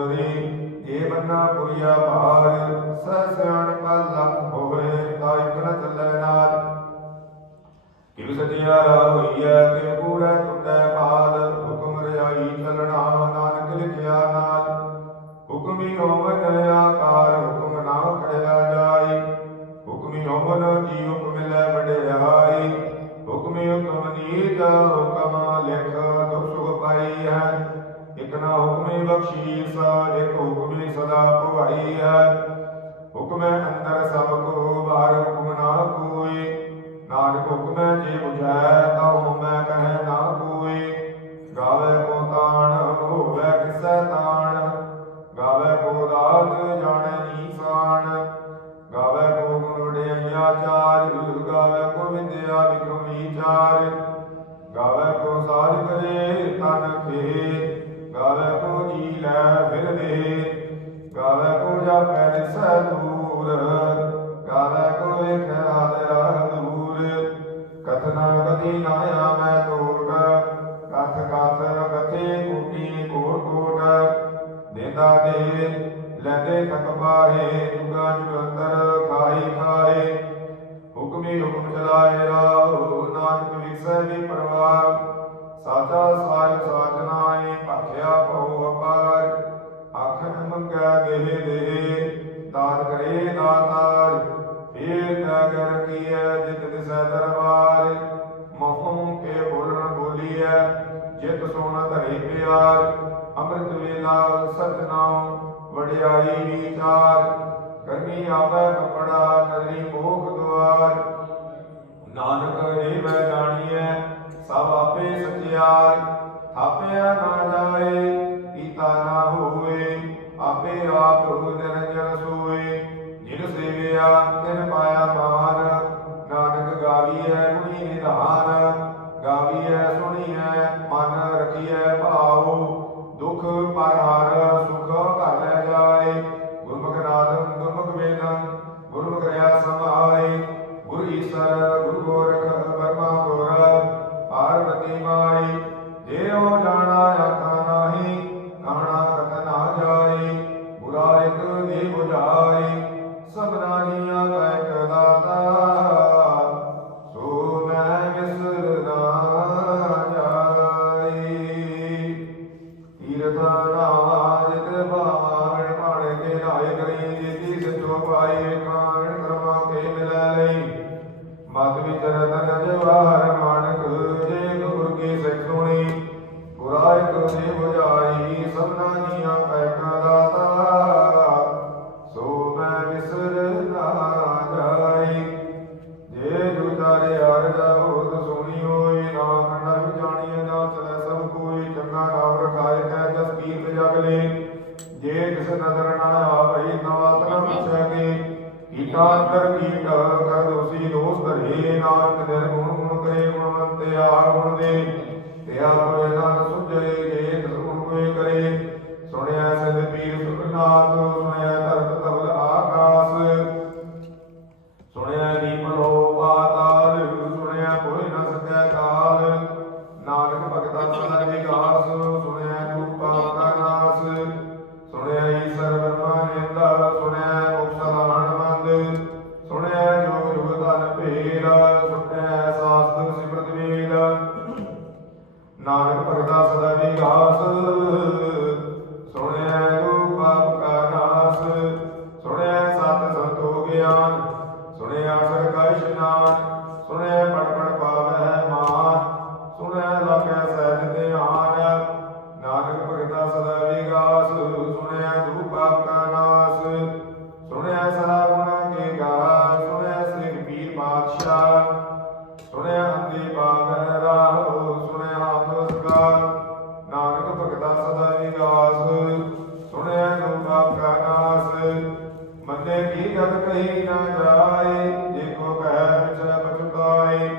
ਭੁਖ ਨਾ ਉਤਰੀ ਜੇ ਬੰਨਾ ਪੁਰੀਆ ਭਾਰ ਸਹਿ ਸਿਆਣ ਪਲ ਲਖ ਹੋਵੇ, ਤਾਂ ਇਕ ਨ ਚੱਲੈ ਨਾਲ। ਕਿਵ ਸਤਿਆਰਾ ਹੋਈਐ, ਕਿਵ ਕੂੜੈ ਟੁੱਟੈ ਬਾਦ ਹੁਕਮ ਰਜਾਈ ਚੱਲਣਾ ਨਾਨਕ ਲਿਖਿਆ ਨਾਲ। ਹੁਕਮੀ ਹੋਵਨ ਆਕਾਰ, ਹੁਕਮ ਨਾ ਕਹਿਆ ਜਾਈ ਹੁਕਮੀ ਹੋਵਨ ਜੀ ਹੁਕਮ ਮਿਲੈ ਵਡਿਆਈ ਹੁਕਮੀ ਹੁਕਮ ਨੀਤ, ਹੁਕਮ ਲਿਖ ਦੁਖ ਸੁਖ ਪਾਈ ਹੈ। ਇਕ ਨਾ ਹੁਕਮੀ ਬਖਸ਼ੀਸ ਇਕ ਹੁਕਮੀ ਸਦਾ ਭਵਾਈ ਹੈ। ਹੁਕਮੈ ਅੰਦਰ ਕਥਨਾ ਗਤੀ ਨਾ ਆਵੈ ਟੋਟ ਕਥ ਕਥ ਗਤੀ ਕੂਟੀ ਕੋਟ ਕੋਟ। ਦੇਦਾ ਦੇ ਲੈਦੇ ਥਕ ਪਾਹੇ ਜੁਗਾ ਜੁਗੰਤਰ ਖਾਈ ਖਾਏ ਹੁਕਮੀ ਹੁਕਮ ਚਲਾਏ ਰਾਹੁ, ਨਾਨਕ ਵਿਸੈ ਵੀ ਪਰਵਾਰ ਸਾਚਾ ਸਾਜ ਸਾਚ ਨਾਏ ਭਖਿਆ ਭਉ ਅਪਾਰ। ਆਖਣ ਮੰਗੈ ਦੇਹ ਦੇਹ, ਦਾਤ ਕਰੇ ਦਾਤਾਰ। ਏਕ ਅਗਰ ਕੀਐ ਜਿਤ ਦਿਸੈ ਦਰਬਾਰ, ਮਹੋਂ ਕੇ ਬੋਲਣ ਬੋਲੀਐ, ਜਿਤ ਸੋਣਾ ਧਰੇ ਪਿਆਰ, ਅੰਮ੍ਰਿਤ ਵੇਲਾ ਸਤਨਾਮ ਵਡਿਆਈ ਵਿਚਾਰ, ਕਰਮੀ ਆਵੈ ਕਪੜਾ ਨਦਰੀ ਮੋਖ ਦੁਆਰ। ਨਾਨਕ ਇਹ ਮੈਂ ਜਾਣੀਐ, ਸਭ ਆਪੇ ਸਚਿਆਰ, ਥਾਪਿਆ ਨਾ ਜਾਏ, ਕੀਤਾ ਨਾ ਹੋਵੇ, ਆਪੇ ਆਪ ਨਿਰੰਜਨ ਸੋਏ। ਜਿਨ ਸੇਵਿਆ, ਤਿਨ ਪਾਇਆ ਮਾਨ ਨਾਨਕ ਗਾਵੀਐ ਗੁਣੀ ਨਿਧਾਨ, ਗਾਵੀਐ ਸੁਣੀਐ, ਮਨ ਰਖੀਐ ਭਾਉ, ਦੁਖ ਪਰ ആകുന്നതേ ദയാപര ਮੰਨੇ ਕੀ ਗਤ ਕਹੀ ਨਾ ਜਾਏ ਜੇ ਕੋ ਕਹਿ ਵਿਚੈ ਪਛਤਾਏ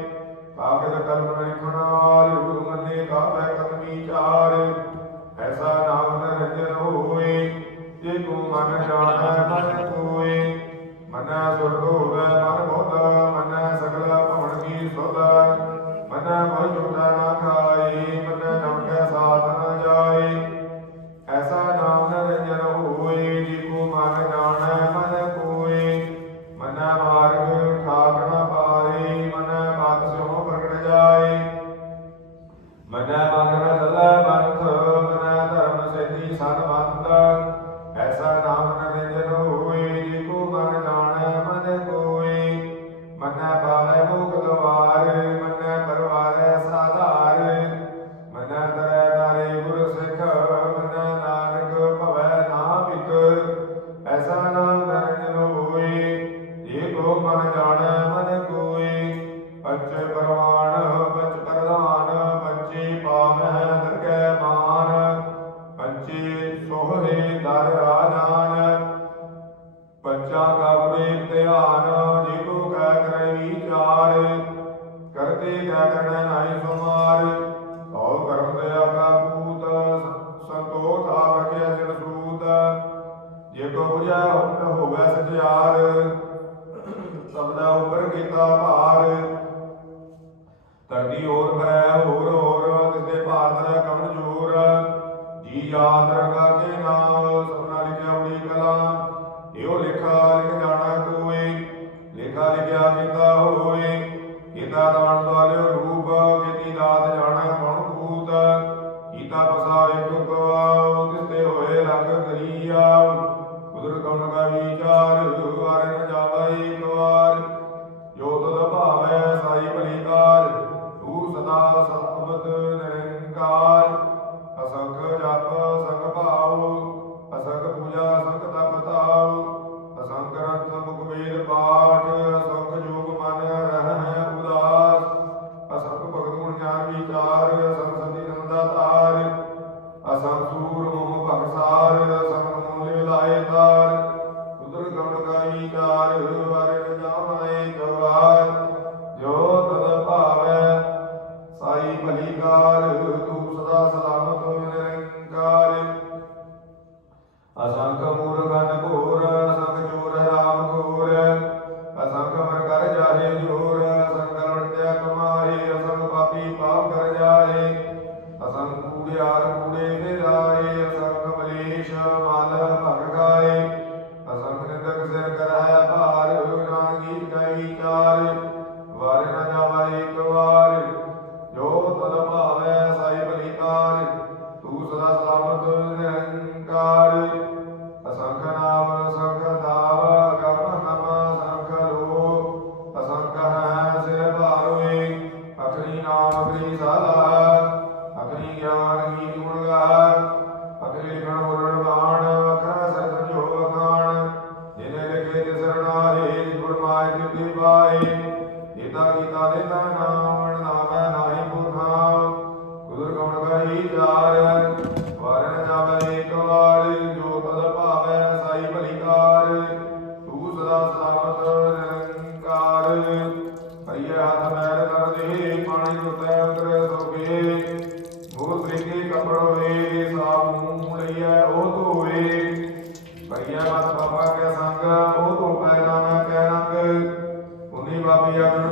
ਭਈਆ ਮਤ ਬਾਬਾ ਕੇ ਸੰਗ ਉਹ ਤੋਂ ਪੈਦਾ ਨਾ ਕਹਿ ਰੰਗ? ਉਨੀ ਬਾਬੀ ਆਪਣ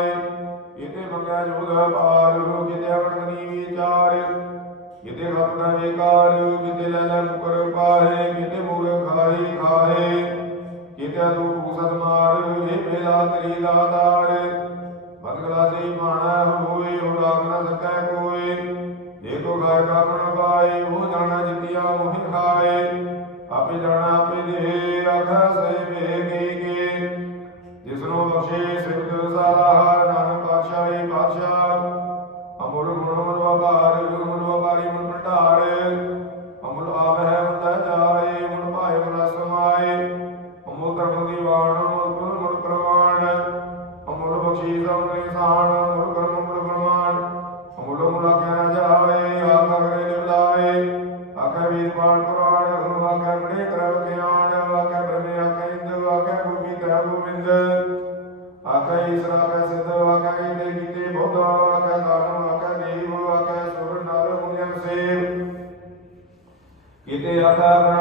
ਜਾਏ ਇਹਦੇ ਬੰਗਿਆ ਜੋਗ ਪਾਰ ਹੋ ਕਿਤੇ ਅਵਟਨੀ ਵਿਚਾਰ। ਕਿਤੇ ਖਪਨਾ ਏਕਾਰ ਕਿਤੇ ਲੈਲਾ ਮੁਕਰ ਪਾਹੇ, ਕਿਤੇ ਮੂਰ ਖਾਈ ਖਾਹੇ। ਕਿਤੇ ਰੂਪ ਸਦ ਮਾਰ ਇਹ ਮੇਲਾ ਤੇਰੀ ਦਾਤਾਰ ਬੰਗਲਾ ਦੇ ਮਾਣਾ ਹੋਏ ਉਡਾਗ ਨਾ ਸਕੈ ਕੋਏ। ਦੇਖੋ ਗਾਇ ਕਾਪਣ ਪਾਏ, ਉਹ ਜਾਣਾ ਜਿੱਤਿਆ ਮੋਹਿ ਖਾਏ। ਆਪੇ ਜਾਣਾ ਆਪੇ ਦੇ ਜਿਸਨੂੰ ਬਖਸ਼ੇ ਸਿਮਤ ਸਾਰਾ ਨਾਮ ਪਾਤਸ਼ਾਹੀ ਪਾਤਸ਼ਾਹ ਅਮਰ ਗੁਣੋਂ ਵਾਪਾਰ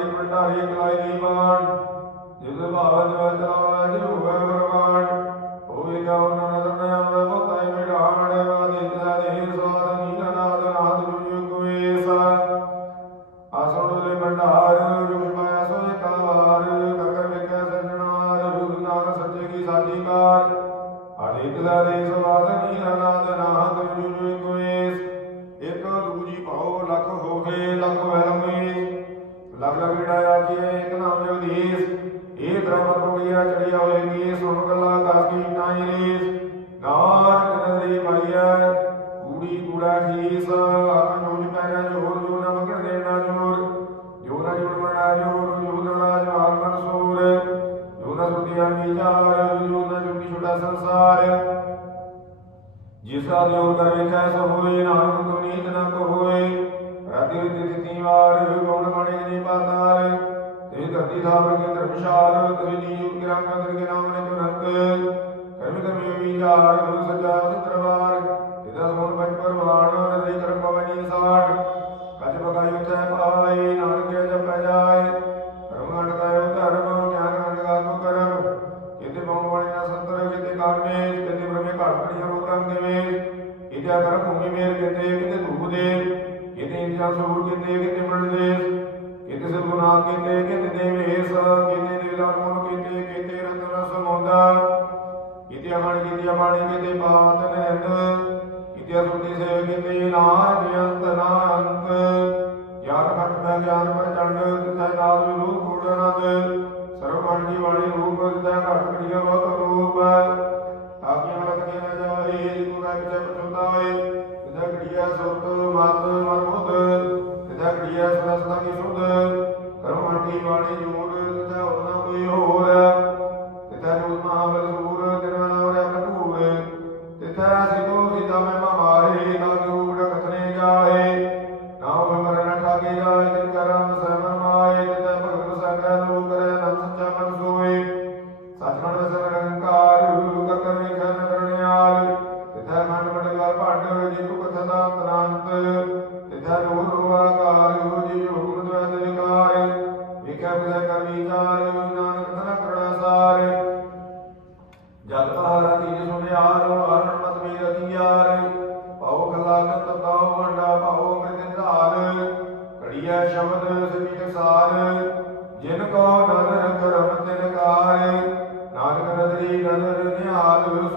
ਜੀ ਭੰਡਾਰੀ ਕਲਾਈ ਦੀ ਮਾਨ ਜਿਸ ਭਾਵ ਜਵਾ ਚਲਾਵਾ ਜੀ ਹੋਵੇ ਵਰਮਾਨ ਹੋਏ ਗਾਉ ਕੀ ਸੁਣ ਗੱਲਾਂ ਕਾਕੀ ਨਾਹੀ ਰੀਸ ਨਾਨਕ ਨਦਰੀ ਭਾਈਆ ਊੜੀ ਕੂੜਾ ਖੀਸ ਅਨੁਜ ਪੈਣਾ ਜੋਰ ਜੋ ਨਾ ਮਗੜ ਦੇਣਾ ਜੋਰ। ਜੋ ਨਾ ਜੁੜ ਮਣਾ ਜੋਰ, ਜੋ ਨਾ ਜਵਾਰ ਮਨਸੂਰ ਜੋ ਨਾ ਸੁਧਿਆ ਵਿਚਾਰ, ਜੋ ਨਾ ਜੁਗੀ ਛੁਟਾ ਸੰਸਾਰ। ਜਿਸ ਦਾ ਜੋਰ ਕਰ ਵੇਖੈ ਸੋ ਹੋਏ, ਨਾਨਕ ਤੁਨੀਤ ਨਾ ਕੋ ਹੋਏ। ਰਤਿ ਵਿਦਿ ਤਿਤੀ ਵਾਰ, ਗੁਣ ਬਣੇ ਨੀ ਪਾਤਾਰ ਕਰਦੀ ਨਾਮ ਰੰਗ ਧਰਮਸ਼ਾਲ, ਕਵੀ ਨੀਯੁਕ ਰਾਮ ਨਾਮ ਨੇ ਤੁਰੰਤ ਕਰਮ ਕਰਮੇ ਵਿਚਾਰ ਸਜਾ ਸਤਰਵਾਰ Grazie. hallelujah.